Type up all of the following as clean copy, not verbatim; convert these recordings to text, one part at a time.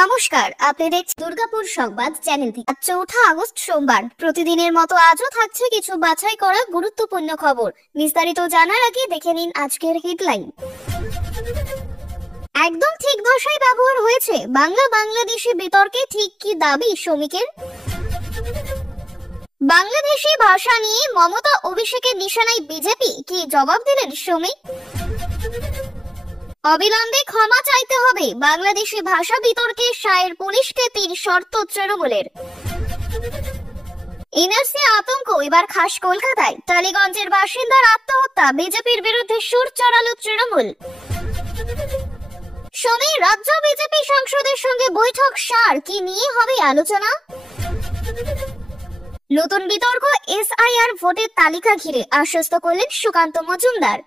নমস্কার, আপনি দেখছেন দুর্গাপুর সংবাদ চ্যানেলটি। 4 আগস্ট সোমবার প্রতিদিনের মতো আজও থাকছে কিছু বাছাই করা গুরুত্বপূর্ণ খবর। বিস্তারিত জানার আগে দেখে নিন আজকের হেডলাইন। একদম ঠিক ভাষায় ব্যবহার হয়েছে বাংলাদেশি বিতর্কে ঠিক কি দাবি শ্রমিকের? বাংলাদেশি ভাষা নিয়ে মমতা অভিষেকের নিশানায় বিজেপি, কি জবাব দিলেন শ্রমিক? অবিলম্বে ক্ষমা চাইতে হবে বাংলাদেশি ভাষা বিতর্কে সায়ের পুলিশকে 3 শর্ত তৃণমূলের। এনআরসি আতঙ্ক এবার খাস কলকাতায়, টালিগঞ্জের বাসিন্দার আত্মহত্যা, বিজেপির বিরুদ্ধে সুর চড়ালো তৃণমূল। সোমে রাজ্য বিজেপি সাংসদের সঙ্গে বৈঠক, সার কি নিয়ে হবে আলোচনা? নতুন বিতর্ক এসআইআর ভোটের তালিকা ঘিরে, আশ্বস্ত করলেন সুকান্ত মজুমদার।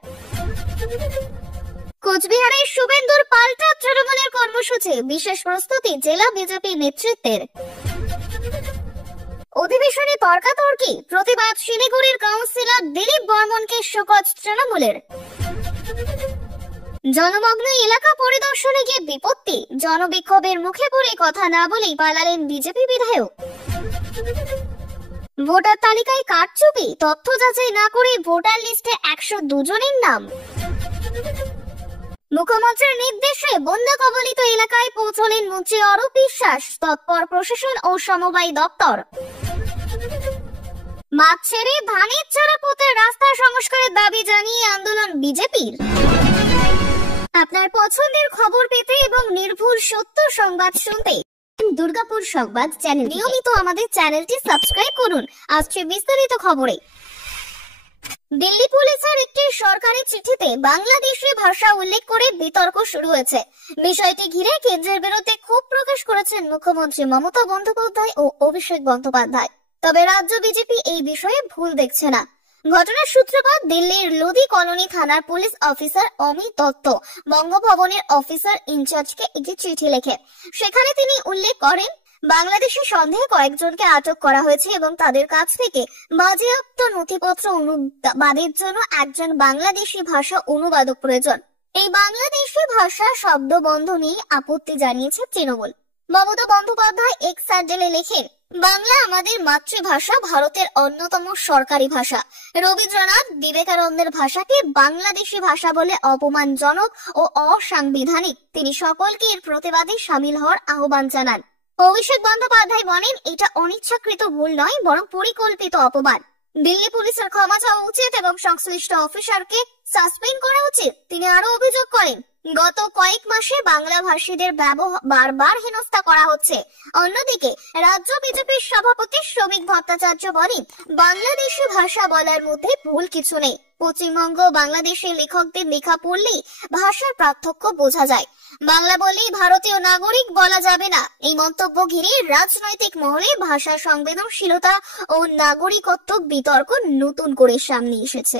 কোচবিহারের শুভেন্দুর পাল্টা তৃণমূলের কর্মসূচি, বিশেষ প্রস্তুতি জেলা বিজেপি নেতৃত্বের। অধিবেশনে তর্কাতর্কি, প্রতিবাদ শিলিগুড়ির কাউন্সিলর দিলীপ বর্মনকে শোকজ তৃণমূলের। জনমগ্ন এলাকা পরিদর্শনে গিয়ে বিপত্তি, জনবিক্ষোভের মুখে পড়ে কথা না বলেই পালালেন বিজেপি বিধায়ক। ভোটার তালিকায় কারচুপি, তথ্য যাচাই না করে ভোটার লিস্টে 102 জনের নাম। মুখ্যমন্ত্রীর নির্দেশে বন্যা কবলিত এলাকায় পৌঁছলেন মন্ত্রী অরূপ বিশ্বাস, তৎপর প্রশাসন ও সমবায় দপ্তর। মাঠ ছেড়ে ধানের চারা পোঁতে রাস্তা সংস্কারের দাবি জানিয়ে আন্দোলন বিজেপির। আপনার পছন্দের খবর পেতে এবং নির্ভুল সত্য সংবাদ শুনতে দুর্গাপুর সংবাদ চ্যানেল নিয়মিত আমাদের চ্যানেলটি সাবস্ক্রাইব করুন। আসছে বিস্তারিত খবরে। দিল্লি পুলিশের একটি সরকারি চিঠিতে বাংলাদেশি ভাষা উল্লেখ করে বিতর্ক শুরু হয়েছে। বিষয়টি ঘিরে কেন্দ্রের বিরুদ্ধে ক্ষোভ প্রকাশ করেছেন মুখ্যমন্ত্রী মমতা বন্দ্যোপাধ্যায় ও অভিষেক বন্দ্যোপাধ্যায়। তবে রাজ্য বিজেপি এই বিষয়ে ভুল দেখছে না। ঘটনার সূত্রপাত দিল্লির লোধি কলোনি থানার পুলিশ অফিসার অমিত দত্ত বঙ্গভবনের অফিসার ইনচার্জকে একটি চিঠি লেখে। সেখানে তিনি উল্লেখ করেন, বাংলাদেশে সন্দেহে কয়েকজনকে আটক করা হয়েছে এবং তাদের কাছ থেকে বাজেয়াপ্ত নথিপত্র অনুবাদের জন্য একজন বাংলাদেশি ভাষা অনুবাদক প্রয়োজন। এই বাংলাদেশি ভাষা শব্দবন্ধ নিয়ে আপত্তি জানিয়েছে তৃণমূল। মমতা বন্দ্যোপাধ্যায় এক্স হ্যান্ডেলে লেখেন, বাংলা আমাদের মাতৃভাষা, ভারতের অন্যতম সরকারি ভাষা। রবীন্দ্রনাথ বিবেকানন্দের ভাষাকে বাংলাদেশি ভাষা বলে অপমানজনক ও অসাংবিধানিক। তিনি সকলকে এর প্রতিবাদে সামিল হওয়ার আহ্বান জানান। অভিষেক বন্দ্যোপাধ্যায় বলেন, এটা অনিচ্ছাকৃত ভুল নয়, বরং পরিকল্পিত অপমান। দিল্লি পুলিশের ক্ষমা চাওয়া উচিত এবং সংশ্লিষ্ট অফিসারকে সাসপেন্ড করা উচিত। তিনি আরো অভিযোগ করেন, গত কয়েক মাসে বাংলা ভাষীদের বারবার হেনস্থা করা হচ্ছে। অন্যদিকে রাজ্য বিজেপির সভাপতি শ্রমিক ভট্টাচার্য বলেন, বাংলাদেশি ভাষা বলার মধ্যে ভুল কিছু নেই। পশ্চিমবঙ্গ বাংলাদেশের লেখকদের লেখা পড়লেই ভাষার পার্থক্য বোঝা যায়। বাংলা বলেই ভারতীয় নাগরিক বলা যাবে না। এই মন্তব্য ঘিরে রাজনৈতিক মহলে ভাষা সংবেদনশীলতা ও নাগরিকত্ব বিতর্ক নতুন করে সামনে এসেছে।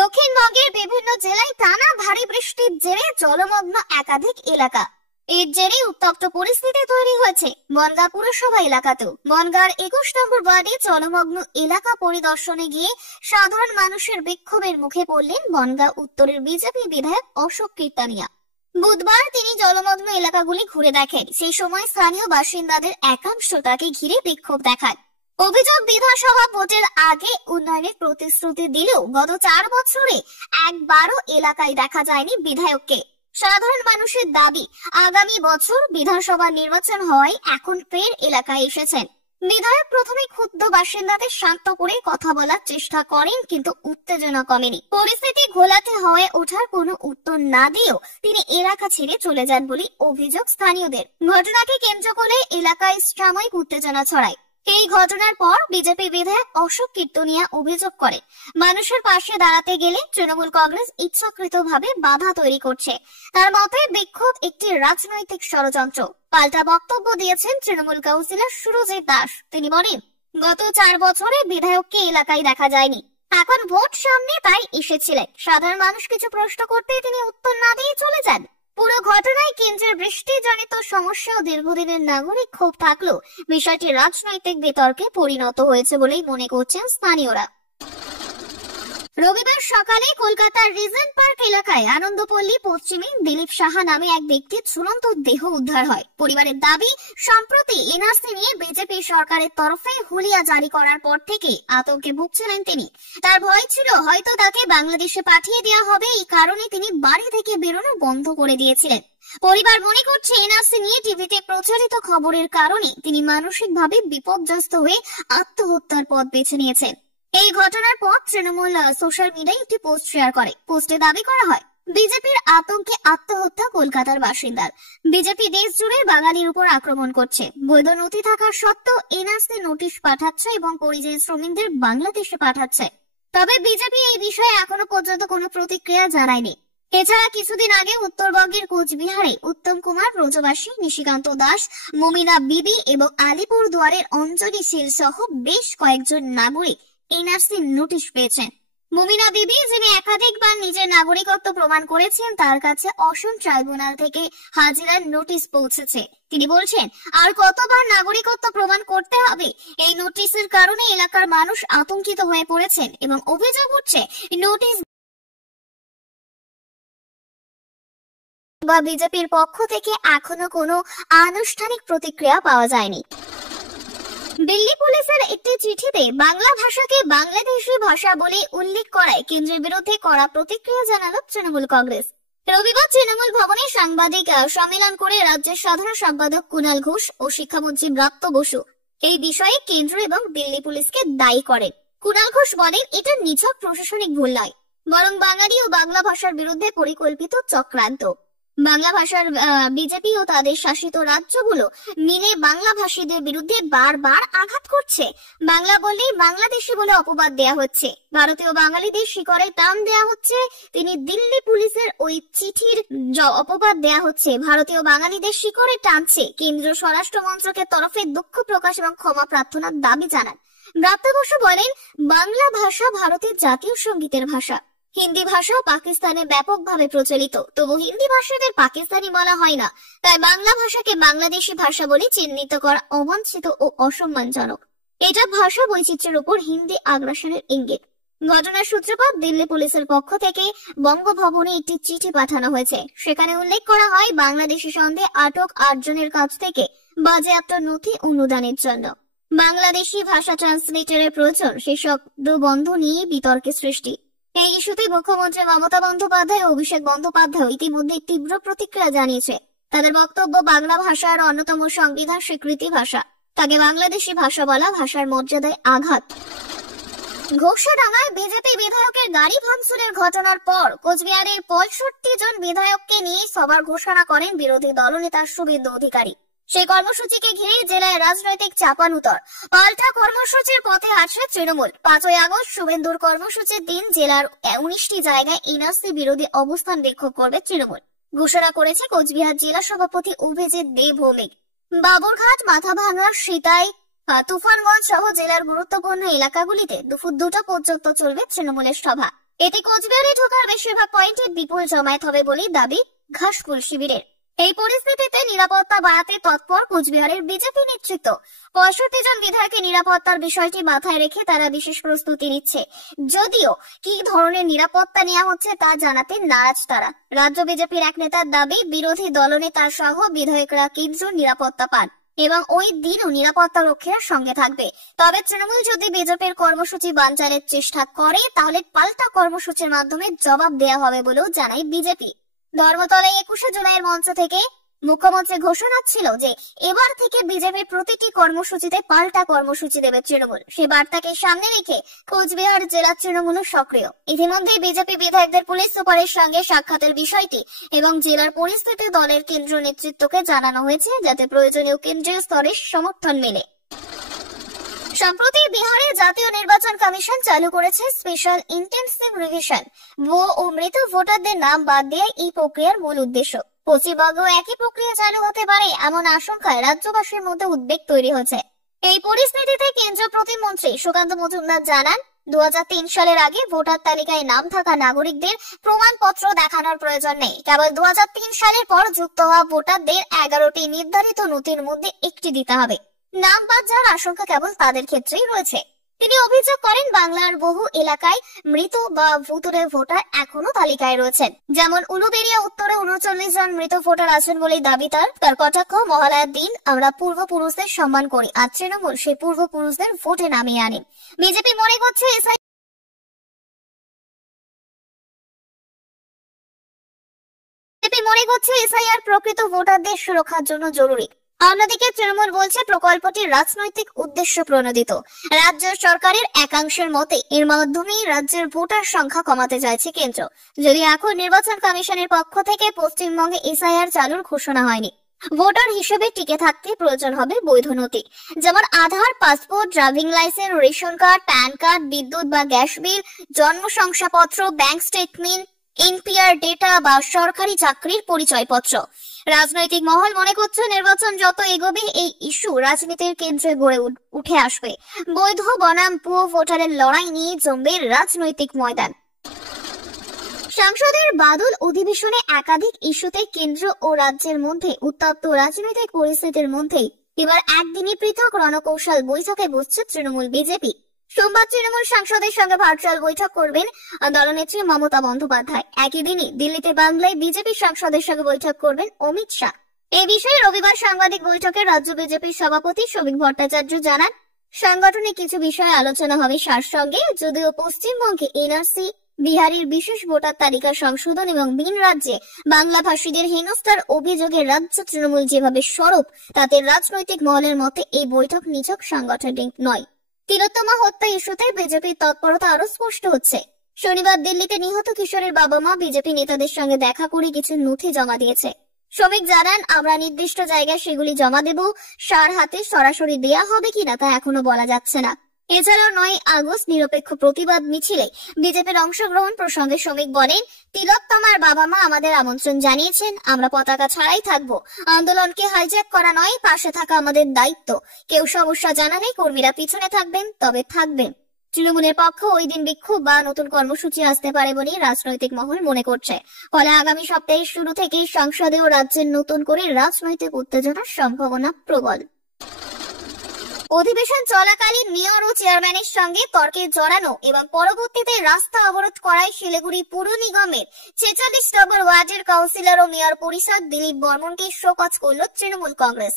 দক্ষিণবঙ্গের বিভিন্ন জেলায় টানা ভারী বৃষ্টির জেরে জলমগ্ন একাধিক এলাকা। এর জেরে উত্তপ্ত পরিস্থিতি তৈরি হয়েছে বনগাঁ পুরসভা এলাকাতেও। বনগাঁর 21 নম্বর ওয়ার্ডে জলমগ্ন এলাকা পরিদর্শনে গিয়ে সাধারণ মানুষের বিক্ষোভের মুখে পড়লেন বনগাঁ উত্তরের বিজেপি বিধায়ক অশোক কীর্তানিয়া। বুধবার তিনি জলমগ্ন এলাকাগুলি ঘুরে দেখেন। সেই সময় স্থানীয় বাসিন্দাদের একাংশ তাকে ঘিরে বিক্ষোভ দেখায়। অভিযোগ, বিধানসভা ভোটের আগে উন্নয়নের প্রতিশ্রুতি দিলেও গত 4 বছরে একবারও এলাকায় দেখা যায়নি বিধায়ককে। সাধারণ মানুষের দাবি, আগামী বছর বিধানসভা নির্বাচন হওয়ায় এখন ফের এলাকায় এসেছেন। বিধায়ক প্রথমে ক্ষুব্ধ বাসিন্দাদের শান্ত করে কথা বলার চেষ্টা করেন, কিন্তু উত্তেজনা কমেনি। পরিস্থিতি ঘোলাটে হয়ে ওঠার কোনো উত্তর না দিয়েও তিনি এলাকা ছেড়ে চলে যান বলে অভিযোগ স্থানীয়দের। ঘটনাকে কেন্দ্র করে এলাকায় সাময়িক উত্তেজনা ছড়ায়। এই ঘটনার পর বিজেপি বিধায়ক অশোক কীর্তনিয়া অভিযোগ করে, মানুষের পাশে দাঁড়াতে গেলে তৃণমূল কংগ্রেস ইচ্ছাকৃতভাবে বাধা তৈরি করছে। তার মতে বিক্ষোভ একটি রাজনৈতিক ষড়যন্ত্র। পাল্টা বক্তব্য দিয়েছেন তৃণমূল কাউন্সিলর সুরজিৎ দাস। তিনি বলেন, গত 4 বছরে বিধায়ককে এলাকায় দেখা যায়নি। এখন ভোট সামনে, তাই এসেছিলেন। সাধারণ মানুষ কিছু প্রশ্ন করতে তিনি উত্তর না দিয়ে চলে যান। পুরো ঘটনায় কেন্দ্রের বৃষ্টিজনিত সমস্যা ও দীর্ঘদিনের নাগরিক ক্ষোভ থাকলেও বিষয়টি রাজনৈতিক বিতর্কে পরিণত হয়েছে বলেই মনে করছেন স্থানীয়রা। রবিবার সকালে কলকাতার রিজেন্ট পার্ক এলাকায় আনন্দপল্লী পশ্চিমে দিলীপ সাহা নামে এক ব্যক্তির ঝুলন্ত দেহ উদ্ধার হয়। পরিবারের দাবি, সম্প্রতি এনআরসি নিয়ে বিজেপি সরকারের তরফে হুলিয়া জারি করার পর থেকে আতঙ্কে ভুগছিলেন তিনি। তার ভয় ছিল হয়তো তাকে বাংলাদেশে পাঠিয়ে দেওয়া হবে, এই কারণে তিনি বাড়ি থেকে বেরোনো বন্ধ করে দিয়েছিলেন। পরিবার মনে করছে এনআরসি নিয়ে টিভিতে প্রচারিত খবরের কারণে তিনি মানসিকভাবে বিপর্যস্ত হয়ে আত্মহত্যার পথ বেছে নিয়েছেন। এই ঘটনার পর তৃণমূল সোশ্যাল মিডিয়ায় একটি পোস্ট শেয়ার করে। পোস্টে দাবি করা হয়, বিজেপির আতঙ্কে আত্মহত্যা কলকাতার বাসিন্দার। বিজেপি দেশ জুড়ে বাঙালির উপর আক্রমণ করছে, বৈধ নথি থাকা সত্ত্বেও এনআরসি নোটিশ পাঠাচ্ছে এবং পরিযায়ী শ্রমিকদের বাংলাদেশে পাঠাচ্ছে। তবে বিজেপি এই বিষয়ে এখনো পর্যন্ত কোনো প্রতিক্রিয়া জানায়নি। এছাড়া কিছুদিন আগে উত্তরবঙ্গের কোচবিহারে উত্তম কুমার, ব্রজবাসী, নিশিকান্ত দাস, মমিনা বিবি এবং আলিপুরদুয়ারের অঞ্জলি শীল সহ বেশ কয়েকজন নাগরিক এনআরসি নোটিশ পেয়েছেন। মমিনা বিবি, যিনি একাধিকবার নিজের নাগরিকত্ব প্রমাণ করেছেন, তার কাছে অসম ট্রাইব্যুনাল থেকে হাজিরার নোটিশ পৌঁছেছে। তিনি বলছেন, আর কতবার নাগরিকত্ব প্রমাণ করতে হবে? এই নোটিশের কারণে এলাকার মানুষ আতঙ্কিত হয়ে পড়েছেন এবং অভিযোগ উঠছে নোটিশ বা বিজেপির পক্ষ থেকে এখনো কোনো আনুষ্ঠানিক প্রতিক্রিয়া পাওয়া যায়নি। দিল্লি পুলিশের একটি চিঠিতে বাংলা ভাষাকে বাংলাদেশি ভাষা বলে উল্লেখ করায় কেন্দ্রের বিরুদ্ধে কড়া প্রতিক্রিয়া জানালো তৃণমূল কংগ্রেস। রবিবার তৃণমূল ভবনে সাংবাদিক সম্মেলন করে রাজ্যের সাধারণ সম্পাদক কুণাল ঘোষ ও শিক্ষামন্ত্রী ব্রাত্য বসু এই বিষয়ে কেন্দ্র এবং দিল্লি পুলিশকে দায়ী করেন। কুণাল ঘোষ বলেন, এটা নিছক প্রশাসনিক ভুল নয়, বরং বাঙালি ও বাংলা ভাষার বিরুদ্ধে পরিকল্পিত চক্রান্ত। বাংলা ভাষার বিজেপি ও তাদের শাসিত রাজ্যগুলো মিলে বাংলা ভাষীদের বিরুদ্ধে বারবার আঘাত করছে। বাংলা বললেই বাংলাদেশি বলে অপবাদ দেয়া হচ্ছে, ভারতীয় বাঙালিদের শিকড়ে টান দেয়া হচ্ছে। তিনি দিল্লি পুলিশের ওই চিঠির অপবাদ দেয়া হচ্ছে ভারতীয় বাঙালিদের শিকড়ে টানছে। কেন্দ্রীয় স্বরাষ্ট্র মন্ত্রকের তরফে দুঃখ প্রকাশ এবং ক্ষমা প্রার্থনার দাবি জানান। ব্রাত্য বসু বলেন, বাংলা ভাষা ভারতের জাতীয় সঙ্গীতের ভাষা। হিন্দি ভাষাও পাকিস্তানে ব্যাপকভাবে প্রচলিত, তবু হিন্দি ভাষাদের পাকিস্তানি বলা হয় না। তাই বাংলা ভাষাকে বাংলাদেশি ভাষা বলে চিহ্নিত করা অবাঞ্ছিত ও অসম্মানজনক। এটা ভাষা বৈচিত্র্যের উপর হিন্দি আগ্রাসনের ইঙ্গিত। ঘটনার সূত্রপাত দিল্লি পুলিশের পক্ষ থেকে বঙ্গভবনে একটি চিঠি পাঠানো হয়েছে। সেখানে উল্লেখ করা হয়, বাংলাদেশি সন্দেহে আটক 8 জনের কাছ থেকে বাজেয়াপ্ত নথি অনুদানের জন্য বাংলাদেশি ভাষা ট্রান্সলেটরের প্রয়োজন, সে শব্দ বন্ধ নিয়ে বিতর্কের সৃষ্টি। এই ইস্যুতে মুখ্যমন্ত্রী মমতা বন্দ্যোপাধ্যায় ও অভিষেক বন্দ্যোপাধ্যায় ইতিমধ্যে তীব্র প্রতিক্রিয়া জানিয়েছে। তাদের বক্তব্য, বাংলা ভাষার অন্যতম সংবিধান স্বীকৃতি ভাষা, তাকে বাংলাদেশি ভাষা বলা ভাষার মর্যাদায় আঘাত। ঘোষাডাঙ্গায় বিজেপি বিধায়কের গাড়ি ভাঙচুরের ঘটনার পর কোচবিহারের 65 জন বিধায়ককে নিয়ে সভার ঘোষণা করেন বিরোধী দলনেতা শুভেন্দু অধিকারী। সেই কর্মসূচিকে ঘিরে জেলায় রাজনৈতিক চাপানুতর। পাল্টা কর্মসূচির পথে আছে তৃণমূল। 5ই আগস্ট শুভেন্দুর কর্মসূচির দিন জেলার 19টি জায়গায় এনআরসি বিরোধী অবস্থান বিক্ষোভ করবে তৃণমূল ঘোষণা করেছে কোচবিহার জেলা সভাপতি অভিজিৎ দে ভৌমিক। বাবুরঘাট, মাথাভাঙা, সিতাই, তুফানগঞ্জ সহ জেলার গুরুত্বপূর্ণ এলাকাগুলিতে দুপুর 2টা পর্যন্ত চলবে তৃণমূলের সভা। এতে কোচবিহারে ঢোকার বেশিরভাগ পয়েন্টে বিপুল জমায়েত হবে বলেই দাবি ঘাসফুল শিবিরের। এই পরিস্থিতিতে নিরাপত্তা বাড়াতে তৎপর কোচবিহারের বিজেপি নেতৃত্ব। 65 জন বিধায়কের নিরাপত্তার বিষয়টি মাথায় রেখে তারা বিশেষ প্রস্তুতি নিচ্ছে। যদিও কি ধরনের নিরাপত্তা নেওয়া হচ্ছে তা জানাতে নারাজ তারা। রাজ্য বিজেপির এক নেতার দাবি, বিরোধী দলনেতা সহ বিধায়করা কেন্দ্রীয় নিরাপত্তা পান এবং ওই দিনও নিরাপত্তা রক্ষীরা সঙ্গে থাকবে। তবে তৃণমূল যদি বিজেপির কর্মসূচি বানচালের চেষ্টা করে, তাহলে পাল্টা কর্মসূচির মাধ্যমে জবাব দেওয়া হবে বলেও জানায় বিজেপি। ধর্মতলায় 21শে জুলাইয়ের মঞ্চ থেকে মুখ্যমন্ত্রী ঘোষণা ছিল যে এবার থেকে বিজেপির প্রতিটি কর্মসূচিতে পাল্টা কর্মসূচি দেবে তৃণমূল। সে বার্তাকে সামনে রেখে কোচবিহার জেলা তৃণমূল সক্রিয়। ইতিমধ্যে বিজেপি বিধায়কদের পুলিশ সুপারের সঙ্গে সাক্ষাতের বিষয়টি এবং জেলার পরিস্থিতি দলের কেন্দ্রীয় নেতৃত্বকে জানানো হয়েছে, যাতে প্রয়োজনীয় কেন্দ্রীয় স্তরের সমর্থন মেলে। সম্প্রতি বিহারে জাতীয় নির্বাচন কমিশন চালু করেছে স্পেশাল ইন্টেনসিভ রিভিশন। ভুয়ো ও মৃত ভোটারদের নাম বাদ দেওয়া এই প্রক্রিয়ার মূল উদ্দেশ্য। পশ্চিমবঙ্গেও একই প্রক্রিয়া চালু হতে পারে এমন আশঙ্কায় রাজ্যবাসীর মধ্যে উদ্বেগ তৈরি হয়েছে। এই পরিস্থিতিতে কেন্দ্রীয় প্রতিমন্ত্রী সুকান্ত মজুমদার জানান, 2003 সালের আগে ভোটার তালিকায় নাম থাকা নাগরিকদের প্রমাণপত্র দেখানোর প্রয়োজন নেই। কেবল 2003 সালের পর যুক্ত হওয়া ভোটারদের 11টি নির্ধারিত নথির মধ্যে একটি দিতে হবে। নাম বাদ যাওয়ার আশঙ্কা কেবল তাদের ক্ষেত্রেই রয়েছে। তিনি অভিযোগ করেন বাংলার বহু এলাকায় মৃত বা ভুতুড়ে ভোটার এখনো তালিকায় রয়েছেন। যেমন উলুবেড়িয়া উত্তরে 39 জন মৃত ভোটার আছেন বলে দাবি তার কটাক্ষ, মহালয়ার দিন আমরা পূর্বপুরুষদের সম্মান করি, আর তৃণমূল সেই পূর্বপুরুষদের ভোটে নামিয়ে আনে। বিজেপি মনে করছে এসআইআর প্রকৃত ভোটারদের সুরক্ষার জন্য জরুরি। অন্যদিকে তৃণমূল বলছে প্রকল্পটি রাজনৈতিক উদ্দেশ্য প্রণোদিত। রাজ্য সরকারের একাংশের মতে এর মাধ্যমেই রাজ্যের ভোটার সংখ্যা কমাতে চাইছে কেন্দ্র। যদি এখন নির্বাচন কমিশনের পক্ষ থেকে পশ্চিমবঙ্গে এসআইআর চালুর ঘোষণা হয়নি, ভোটার হিসেবে টিকে থাকতে প্রয়োজন হবে বৈধ নথি, যেমন Aadhaar, passport, driving licence, ration card, PAN card, বিদ্যুৎ বা গ্যাস বিল, জন্ম শংসাপত্র, ব্যাংক স্টেটমেন্ট, এনপিআর ডেটা বা সরকারি চাকরির পরিচয়পত্র। রাজনৈতিক মহল মনে করছে নির্বাচন যত এগোবে এই ইস্যু রাজনীতির কেন্দ্রে গড়ে উঠে আসবে। বৈধ বনাম ভুয়ো ভোটারের লড়াই নিয়ে জমবে রাজনৈতিক ময়দান। সংসদের বাদল অধিবেশনে একাধিক ইস্যুতে কেন্দ্র ও রাজ্যের মধ্যে উত্তপ্ত রাজনৈতিক পরিস্থিতির মধ্যেই এবার একদিনই পৃথক রণকৌশল বৈঠকে বসছে তৃণমূল বিজেপি। সোমবার তৃণমূল সাংসদের সঙ্গে ভার্চুয়াল বৈঠক করবেন দলনেত্রী মমতা বন্দ্যোপাধ্যায়। একই দিনই দিল্লিতে বাংলায় বিজেপি সাংসদের সঙ্গে বৈঠক করবেন অমিত শাহ। এ বিষয়ে রবিবার সাংবাদিক বৈঠকে রাজ্য বিজেপির সভাপতি শ্রমিক ভট্টাচার্য জানান, সাংগঠনিক কিছু বিষয়ে আলোচনা হবে শাহর সঙ্গে। যদিও পশ্চিমবঙ্গে এনআরসি, বিহারের বিশেষ ভোটার তালিকা সংশোধন এবং ভিন রাজ্যে বাংলা ভাষীদের হেনস্থার অভিযোগে রাজ্য তৃণমূল যেভাবে সরব, তাতে রাজনৈতিক মহলের মতে এই বৈঠক নিছক সাংগঠনিক নয়। তিলোত্তমা হত্যা ইস্যুতে বিজেপির তৎপরতা আরো স্পষ্ট হচ্ছে। শনিবার দিল্লিতে নিহত কিশোরের বাবা মা বিজেপি নেতাদের সঙ্গে দেখা করে কিছু নথি জমা দিয়েছে। শ্রমিক জানান, আমরা নির্দিষ্ট জায়গায় সেগুলি জমা দেব, সার হাতে সরাসরি দেয়া হবে কিনা তা এখনো বলা যাচ্ছে না। এছাড়াও 9 আগস্ট নিরপেক্ষ প্রতিবাদ মিছিলে বিজেপির অংশগ্রহণ প্রসঙ্গে শ্রমিক বলেন, তিলোত্তমার বাবা মা আমাদের আমন্ত্রণ জানিয়েছেন, আমরা পতাকা ছাড়াই থাকবো। আন্দোলনকে হাইজ্যাক করা নয়, পাশে থাকা আমাদের দায়িত্ব। কেউ সমস্যা জানালে কর্মীরা পিছনে থাকবেন, তবে থাকবেন। তৃণমূলের পক্ষ ওই দিন বিক্ষোভ বা নতুন কর্মসূচি আসতে পারে বলে রাজনৈতিক মহল মনে করছে। ফলে আগামী সপ্তাহের শুরু থেকেই সংসদে ও রাজ্যের নতুন করে রাজনৈতিক উত্তেজনার সম্ভাবনা প্রবল। অধিবেশন চলাকালীন মেয়র ও চেয়ারম্যানের সঙ্গে তর্কে জড়ানো এবং পরবর্তীতে রাস্তা অবরোধ করায় শিলিগুড়ি পুর নিগমের 46 নম্বর ওয়ার্ডের কাউন্সিলর ও মেয়র পরিষদ দিলীপ বর্মনকে শোকজ করল তৃণমূল কংগ্রেস।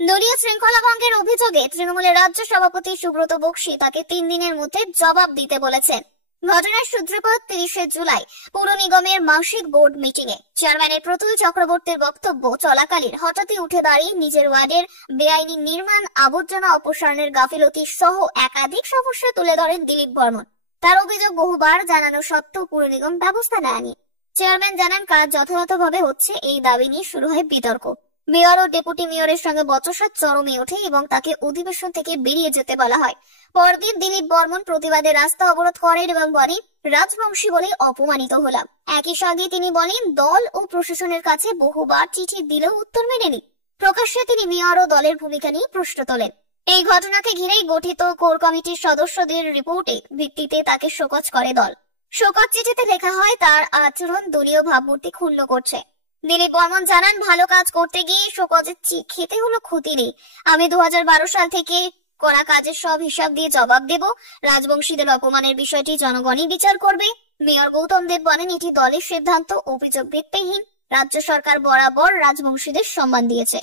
দলীয় শৃঙ্খলা ভঙ্গের অভিযোগে তৃণমূলের রাজ্য সভাপতি সুব্রত বক্সী তাকে 3 দিনের মধ্যে জবাব দিতে বলেছেন। ঘটনার সূত্রপাত 30 জুলাই পুর নিগমের মাসিক বোর্ড মিটিং এ। চেয়ারম্যানের প্রতুল চক্রবর্তীর বক্তব্য চলাকালীন হঠাৎই উঠে দাঁড়িয়ে নিজের ওয়ার্ডের বেআইনি নির্মাণ, আবর্জনা অপসারণের গাফিলতি সহ একাধিক সমস্যা তুলে ধরেন দিলীপ বর্মন। তার অভিযোগ, বহুবার জানানো সত্ত্বেও পুর নিগম ব্যবস্থা নেয়নি। চেয়ারম্যান জানান, কাজ যথাযথভাবে হচ্ছে, এই দাবি নিয়ে শুরু হয় বিতর্ক। মেয়র ও ডেপুটি মেয়রের সঙ্গে বচসা চরমে ওঠে এবং তাকে অধিবেশন থেকে বেরিয়ে যেতে বলা হয়। পরদিন দিলীপ বর্মন প্রতিবাদে রাস্তা অবরোধ করেন এবং বলেন, রাজবংশী বলে অপমানিত হলাম। একই সঙ্গে তিনি বলেন, দল ও প্রশাসনের কাছে বহুবার চিঠি দিলেও উত্তর মেলেনি। প্রকাশ্যে তিনি মেয়র ও দলের ভূমিকা নিয়ে প্রশ্ন তোলেন। এই ঘটনাকে ঘিরেই গঠিত কোর কমিটির সদস্যদের রিপোর্টে ভিত্তিতে তাকে শোকজ করে দল। শোকজ চিঠিতে লেখা হয়, তার আচরণ দলীয় ভাবমূর্তি ক্ষুণ্ণ করছে। দিলীপ বর্মন জানান, ভালো কাজ করতে গিয়ে শোকজের খেতে হলো ক্ষতি নেই। আমি 2012 সাল থেকে করা কাজের সব হিসাব দিয়ে জবাব দেব। রাজবংশীদের অপমানের বিষয়টি জনগণই বিচার করবে। মেয়র গৌতম দেব বলেন, এটি দলের সিদ্ধান্ত, অভিযোগ ভিত্তিহীন। রাজ্য সরকার বরাবর রাজবংশীদের সম্মান দিয়েছে।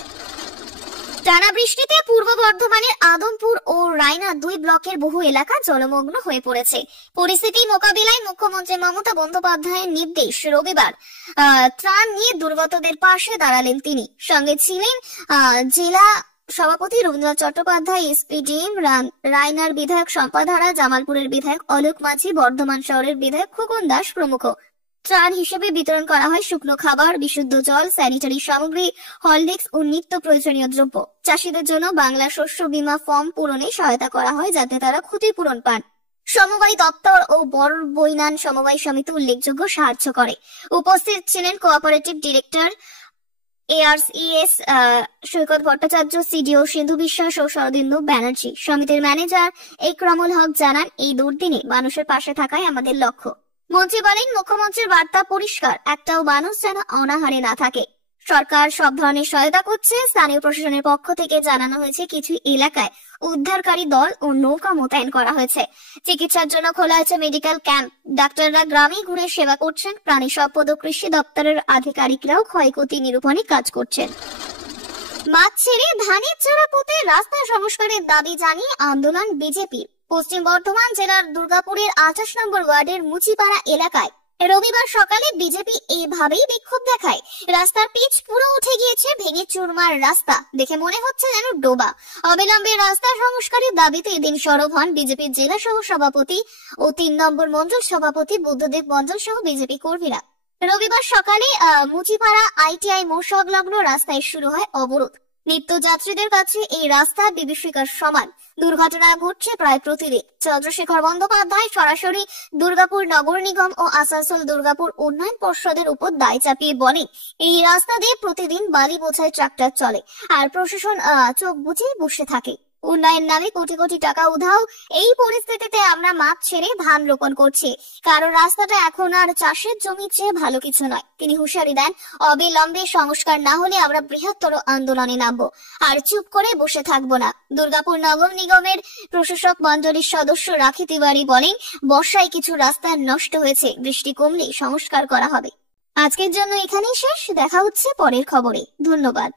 টানা বৃষ্টিতে পূর্ব বর্ধমানের আদমপুর ও রায়না 2 ব্লকের বহু এলাকা জলমগ্ন হয়ে পড়েছে। পরিস্থিতি মোকাবিলায় মুখ্যমন্ত্রী মমতা বন্দ্যোপাধ্যায়ের নির্দেশ, রবিবার ত্রাণ নিয়ে দুর্গতদের পাশে দাঁড়ালেন তিনি। সঙ্গে ছিলেন জেলা সভাপতি রবীন্দ্রনাথ চট্টোপাধ্যায়, এসপিডিএম, রায়নার বিধায়ক শম্পাধারা, জামালপুরের বিধায়ক অলোক মাঝি, বর্ধমান শহরের বিধায়ক খোকন দাস প্রমুখ। ত্রাণ হিসেবে বিতরণ করা হয় শুকনো খাবার, বিশুদ্ধ জল, স্যানিটারি সামগ্রী, হরলিক্স ও নিত্য প্রয়োজনীয় দ্রব্য। চাষিদের জন্য বাংলা শস্য বীমা ফর্ম পূরণে সহায়তা করা হয়, যাতে তারা ক্ষতিপূরণ পান। সমবায় দপ্তর ও বড়বৈনান সমবায় সমিতি উল্লেখযোগ্য সাহায্য করে। উপস্থিত ছিলেন কোঅপারেটিভ ডিরেক্টর ARCS সৈকত ভট্টাচার্য, সিডিও সিন্ধু বিশ্বাস ও শরদিন্দু ব্যানার্জি। সমিতির ম্যানেজার একরামুল হক জানান, এই দুর্দিনে মানুষের পাশে থাকাই আমাদের লক্ষ্য। মন্ত্রী বলেন, মুখ্যমন্ত্রীর বার্তা পরিষ্কার, একটাও মানুষ যেন অনাহারে না থাকে। সরকার সব ধরনের সহায়তা করছে। স্থানীয় প্রশাসনের পক্ষ থেকে জানানো হয়েছে কিছু এলাকায় উদ্ধারকারী দল ও নৌকা মোতায়েন করা হয়েছে। চিকিৎসার জন্য খোলা হয়েছে মেডিকেল ক্যাম্প। ডাক্তাররা গ্রামে ঘুরে সেবা করছেন। প্রাণী সম্পদ ও কৃষি দপ্তরের আধিকারিকরাও ক্ষয়ক্ষতি নিরূপণে কাজ করছেন। মাঠ ছেড়ে ধানের চারা পুঁতে রাস্তা সংস্কারের দাবি জানিয়ে আন্দোলন বিজেপির। পশ্চিম বর্ধমান জেলার দুর্গাপুরের 28 নম্বর ওয়ার্ডের মুচিপাড়া এলাকায় রবিবার সকালে বিজেপি এইভাবেই বিক্ষোভ দেখায়। রাস্তার পিচ পুরো উঠে গিয়েছে, ভেঙে চুরমার রাস্তা, দেখে মনে হচ্ছে যেন ডোবা। অবিলম্বে রাস্তা সংস্কারের দাবিতে এদিন সরব হন বিজেপির জেলা সহ সভাপতি ও 3 নম্বর মণ্ডল সভাপতি বুদ্ধদেব মণ্ডল সহ বিজেপি কর্মীরা। রবিবার সকালে মুচিপাড়া ITI মোড় সংলগ্ন রাস্তায় শুরু হয় অবরোধ। নিত্যযাত্রীদের কাছে এই রাস্তা বিভীষিকার সমান। দুর্ঘটনা ঘটছে প্রায় প্রতিদিন। চন্দ্রশেখর বন্দ্যোপাধ্যায় সরাসরি দুর্গাপুর নগর নিগম ও আসানসোল দুর্গাপুর উন্নয়ন পর্ষদের উপর দায় চাপিয়ে বলেন, এই রাস্তা দিয়ে প্রতিদিন বালি বোঝাই ট্রাক্টর চলে, আর প্রশাসন চোখ বুঝে বসে থাকে। উন্নয়ন নামে কোটি কোটি টাকা উধাও। এই পরিস্থিতিতে আমরা মাঠ ছেড়ে ধান রোপণ করছি, কারণ রাস্তাটা এখন আর চাষের জমির চেয়ে ভালো কিছু নয়। তিনি হুঁশিয়ারি দেন, অবিলম্বে সংস্কার না হলে আমরা বৃহত্তর আন্দোলনে নামবো, আর চুপ করে বসে থাকবো না। দুর্গাপুর নগর নিগমের প্রশাসক মন্ডলীর সদস্য রাখি তিওয়ারি বলেন, বর্ষায় কিছু রাস্তা নষ্ট হয়েছে, বৃষ্টি কমলে সংস্কার করা হবে। আজকের জন্য এখানেই শেষ। দেখা হচ্ছে পরের খবরে। ধন্যবাদ।